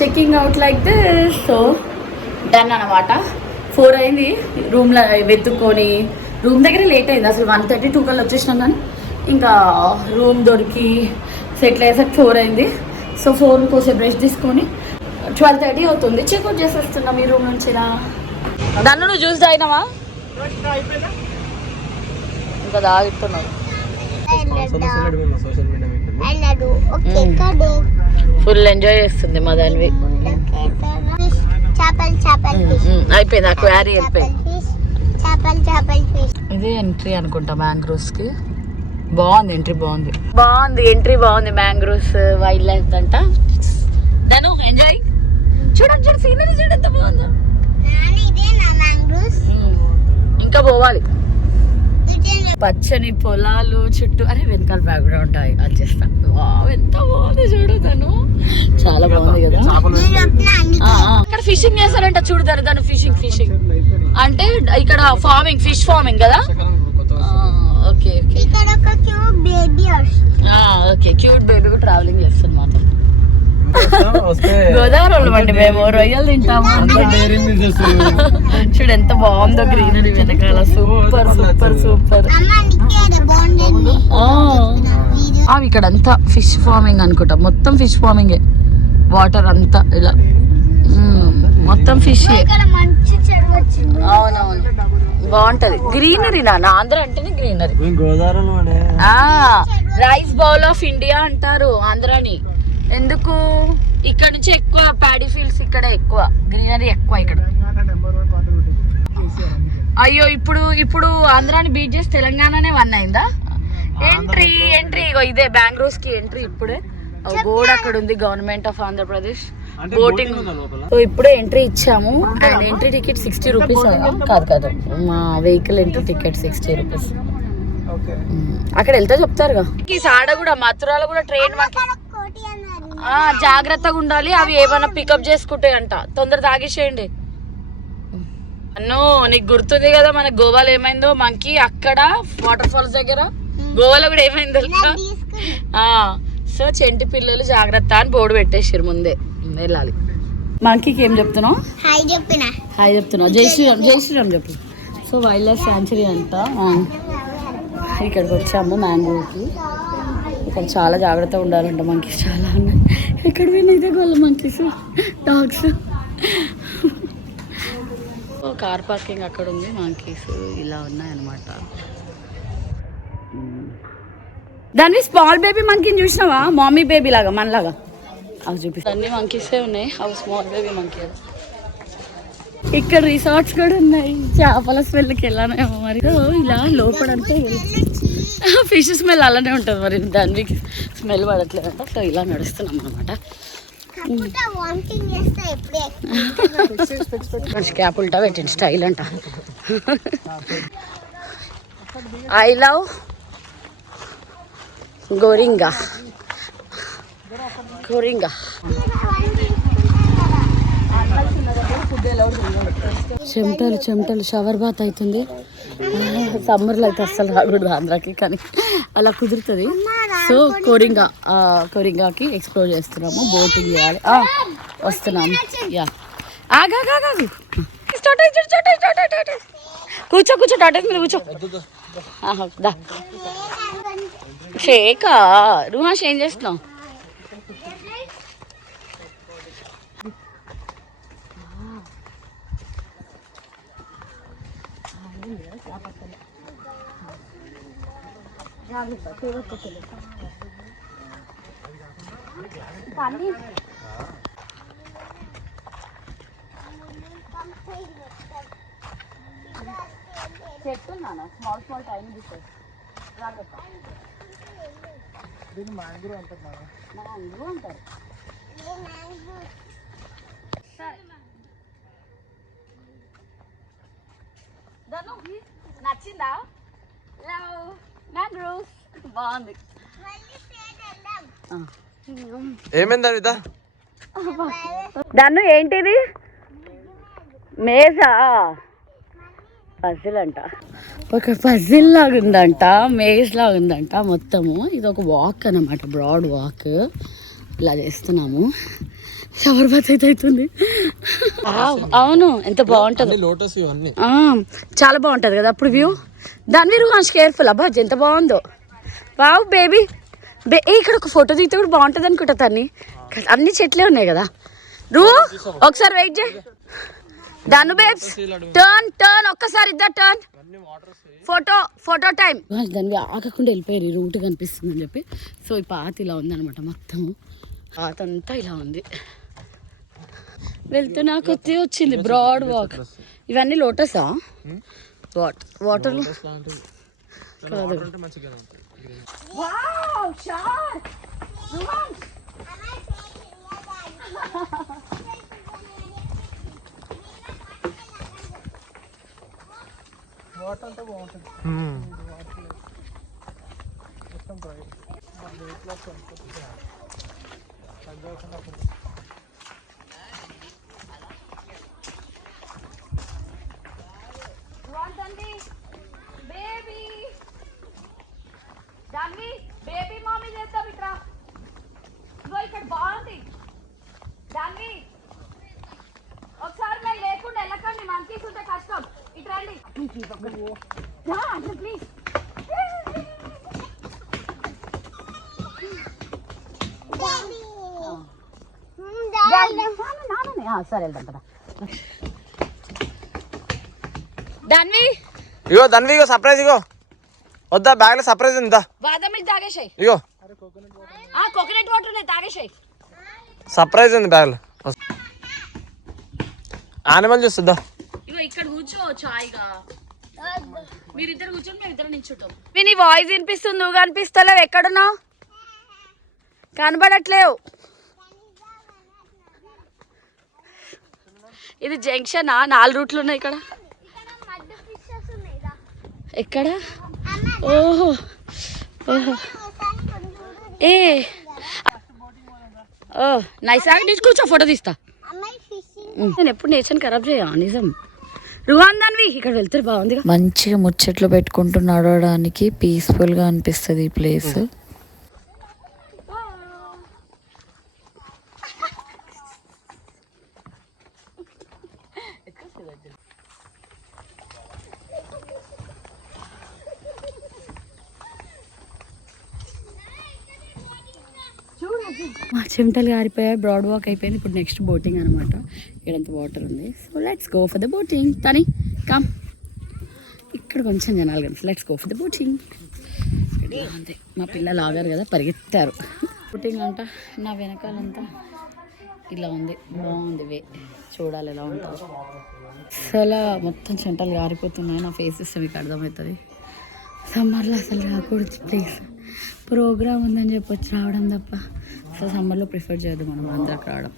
Checking out like this. So done అనమాట. 4 అయింది. రూమ్లో వెతుక్కొని రూమ్ దగ్గర లేట్ అయింది అసలు. 1:32 కల్లా వచ్చేసినాం కానీ ఇంకా రూమ్ దొరికి సెటిల్ అయ్యేసరికి 4 అయింది. సో 4 కోసం బ్రష్ తీసుకొని 12:30 అవుతుంది. చెక్అవుట్ చేసేస్తున్నాం ఈ రూమ్ నుంచి. దాన్ని నువ్వు జ్యూస్ తాగినావా? ఇంకా తాగుతున్నావు. ఫుల్ ఎంజాయ్ చేస్తుంది మా దానివి. అయిపోయింది ఆ క్వారీ అయిపోయింది. ఇదే ఎంట్రీ అనుకుంటా మ్యాంగ్రోవ్స్ కి. బాగుంది ఎంట్రీ, బాగుంది ఎంట్రీ బాగుంది. మ్యాంగ్రోవ్స్ వైల్డ్ లైఫ్ అంట. దాను ఎంజాయ్. చూడండి చూడండి సీనరీ చూడండి ఎంత బాగుందో. ఇంకా పోవాలి. పచ్చని పొలాలు చుట్టూ. అరే వెనకాల బ్యాక్గ్రౌండ్ వచ్చేస్తా. ఎంత బాగుంది చూడు. తను చాలా బాగుంది కదా. ఇక్కడ ఫిషింగ్ చేస్తారంట చూడు. దాని ఫిషింగ్ అంటే ఇక్కడ ఫార్మింగ్, ఫిష్ ఫార్మింగ్ కదా. Okay okay cute baby travelling చేస్తుంది మాతో. గోదావరి అండి మేము రొయ్యలు తింటాము. చూడు ఎంత బాగుందో గ్రీనరీ వెనకాల. Super super super. అవి ఇక్కడ అంతా ఫిష్ ఫార్మింగ్ అనుకుంటా. మొత్తం ఫిష్ ఫార్మింగే. వాటర్ అంతా ఇలా మొత్తం ఫిష్. అవునవును బాగుంటది గ్రీనరీ. ఆంధ్ర అంటేనే greenery. Rice bowl of India అంటారు ఆంధ్రాని. ఎందుకు? ఇక్కడ నుంచి ఎక్కువ ప్యాడీ ఫీల్డ్స్, ఇక్కడ ఎక్కువ గ్రీనరీ ఎక్కువ ఇక్కడ. అయ్యో ఇప్పుడు ఆంధ్రాని బీట్ చేసి తెలంగాణనే 1 అయిందా? ఎంట్రీ ఇదే బెంగళూరు కి ఎంట్రీ ఇప్పుడే. గోడ అక్కడ ఉంది. Government of Andhra Pradesh boating. So ఇప్పుడే ఎంట్రీ ఇచ్చాము. And entry ticket 60 rupees. కాదు మా వెహికల్ ఎంట్రీ టికెట్ 60 రూపీస్. అక్కడ వెళ్తే చెప్తారుగా. ఈ సాడ కూడా మథురాలో కూడా ట్రైన్ జాగ్రత్తగా ఉండాలి. అవి ఏమైనా పికప్ చేసుకుంటాయి అంట. తొందర తాగేసేయండి. అన్నో నీకు గుర్తుంది కదా మన గోవాలో ఏమైందో మంకీ. అక్కడ వాటర్ ఫాల్స్ దగ్గర గోవాలో కూడా ఏమైందో తెలుసా? సో చెంటి పిల్లలు జాగ్రత్త అని బోర్డు పెట్టేసారు ముందే. వెళ్ళాలి. మంకీకి ఏం చెప్తున్నావు? హాయ్ చెప్తున్నా. జై శ్రీరామ్ చెప్పు. సో వైల్డ్ లైఫ్ శాంచురీ అంట. ఇక్కడికి వచ్చాము మ్యాంగోకి. ఇక్కడ చాలా జాగ్రత్తగా ఉండాలంట. మంకీస్ చాలా ఉన్నాయి. ఎక్కడ పోయినా ఇదే గోళ్ళ మంకీస్, డాగ్స్. కార్ పార్కింగ్ అక్కడ ఉంది. మంకీస్ ఇలా ఉన్నాయన్నమాట. దాన్ని స్మాల్ బేబీ మంకీని చూసినావా? మమ్మీ బేబీ లాగా మనలాగా. అవి చూపిస్తా. అన్ని మంకీసే ఉన్నాయి. అవి స్మాల్ బేబీ మంకీ. ఇక్కడ రిసార్ట్స్ కూడా ఉన్నాయి. చేపల స్మెల్కి వెళ్ళానేమో మరి. ఇలా లోపడంటే ఫిష్ స్మెల్ అలానే ఉంటుంది మరి. దానికి స్మెల్ పడట్లేదంట. సో ఇలా నడుస్తున్నాం అనమాట. క్యాప్ ఉల్టా పెట్టండి స్టైల్ అంట. ఐ లవ్ గోరింగా. చెమటలు షవర్ బాత్ అవుతుంది. సమ్మర్లో అయితే అస్సలు రాకూడదు ఆంధ్రాకి, కానీ అలా కుదురుతుంది. సో కోరింగాకి ఎక్స్ప్లోర్ చేస్తున్నాము. బోటింగ్ చేయాలి. వస్తున్నాము. యా కూర్చో టాటేస్ మీద కూర్చో. షేకా రుహాష్ ఏం చేస్తున్నావు? చెప్తున్నాను స్మాల్ టైం డిషెస్. దీన్ని మ్యాంగ్రో అంటారు. నచ్చిందా? మ్యాంగ్రోవ్స్ బాగుంది. ఏమైంది అనిత? దాన్ని ఏంటిది? మేజా పజిల్ అంట. ఒక పజిల్ లాగా ఉందంట, మేజ్ లాగా ఉందంట మొత్తము. ఇది ఒక వాక్ అన్నమాట, బ్రాడ్ వాక్. ఇలా చేస్తున్నాము. షవర్ బాత్ అయితే అవుతుంది. అవును, ఎంత బాగుంటుంది. లోటస్ ఇవన్నీ చాలా బాగుంటుంది కదా అప్పుడు వ్యూ. దాని మీరు కొంచెం కేర్ఫుల్. అబ్బా ఎంత బాగుందో. Wow baby. ఇక్కడ ఒక ఫోటో దిగితే కూడా బాగుంటుంది అనుకుంటా. అన్ని చెట్లే ఉన్నాయి కదా. రూ ఒకసారి వెయిట్ చేయి. దాను బేబ్స్ టర్న్ టర్న్ ఒక్కసారి ఇద్దరు టర్న్. Photo time. దాన్ని ఆగకుండా వెళ్ళిపోయారు. ఈ రూట్ కనిపిస్తుందని చెప్పి. సో ఈ పాత ఇలా ఉందన్నమాట. మొత్తం పాత అంతా ఇలా ఉంది. వెళ్తున్నా కొద్ది వచ్చింది బ్రాడ్ వాక్. ఇవన్నీ లోటసా? వాటర్ అంటే బాగుంటుంది. బేబీ మామీ చేద్దాం ఇట్రా. ఇక్కడ బాగుంది. దాన్ని ఒకసారి మేము లేకుండా వెళ్ళకండి. మంకీస్ ఉంటే కష్టం. ఇటు రండి ప్లీజ్. సరే వెళ్దాం కదా. దాన్ని ఇగో దాన్ని ఇగో సర్ప్రైజ్. ఇగో వద్దా బ్యాగ్ లో సర్ప్రైజ్ ఉందా? బాదం మిల్క్ తాగేసాయి. ఇగో కోకోనట్ వాటర్ ఉన్నాయి తాగేసాయి. సర్ప్రైజ్ ఉంది బ్యాగ్ లో. యానిమల్ చూస్తుందా? ఇగో ఇక్కడ కూర్చోవచ్చు హాయిగా. మీరిద్దరు కూర్చొని మేమిద్దరు నిల్చుంటాం. మీ నీ వాయిస్ వినిపిస్తుంది, నువ్వు కనిపిస్తలేవు. ఎక్కడున్నావు? కనబడట్లేవు. ఇది జంక్షనా? 4 రూట్లు ఉన్నాయి ఇక్కడ. ఎక్కడ? ఓహో ఓహో ఏ ఓ నైస్. నీకు కూర్చో, ఫోటో తీస్తా. నేను ఎప్పుడు నేచర్ని ఖరాబ్ చేయా నిజం. రుహాన్ దాన్వి ఇక్కడ వెళ్తే బాగుంది. మంచిగా ముచ్చట్లు పెట్టుకుంటూ నడవడానికి పీస్ఫుల్గా అనిపిస్తుంది ఈ ప్లేస్. మా చెమటలు గారిపోయాయి. బ్రాడ్ వాక్ అయిపోయింది. ఇప్పుడు నెక్స్ట్ బోటింగ్ అనమాట. ఇక్కడంత వాటర్ ఉంది. So let's go for the boating. తని కమ్. ఇక్కడ కొంచెం జనాలు కనిపిస్తుంది. Let's go for the boating. అంతే, మా పిల్లలు ఆగారు కదా, పరిగెత్తారు. బోటింగ్ అంట నా వెనకాలంతా ఇలా ఉంది. బాగుంది వే. చూడాలి ఎలా ఉంటుంది. అసలు మొత్తం చెమటలు గారిపోతున్నాయి. నా ఫేస్ ఇష్టం మీకు అర్థమవుతుంది. సమ్మర్లో అసలు రాకూడదు ప్లీజ్. ప్రోగ్రామ్ ఉందని చెప్పొచ్చు రావడం తప్ప. సో సమ్మర్లో ప్రిఫర్ చేయదు మనం అందరికి రావడం.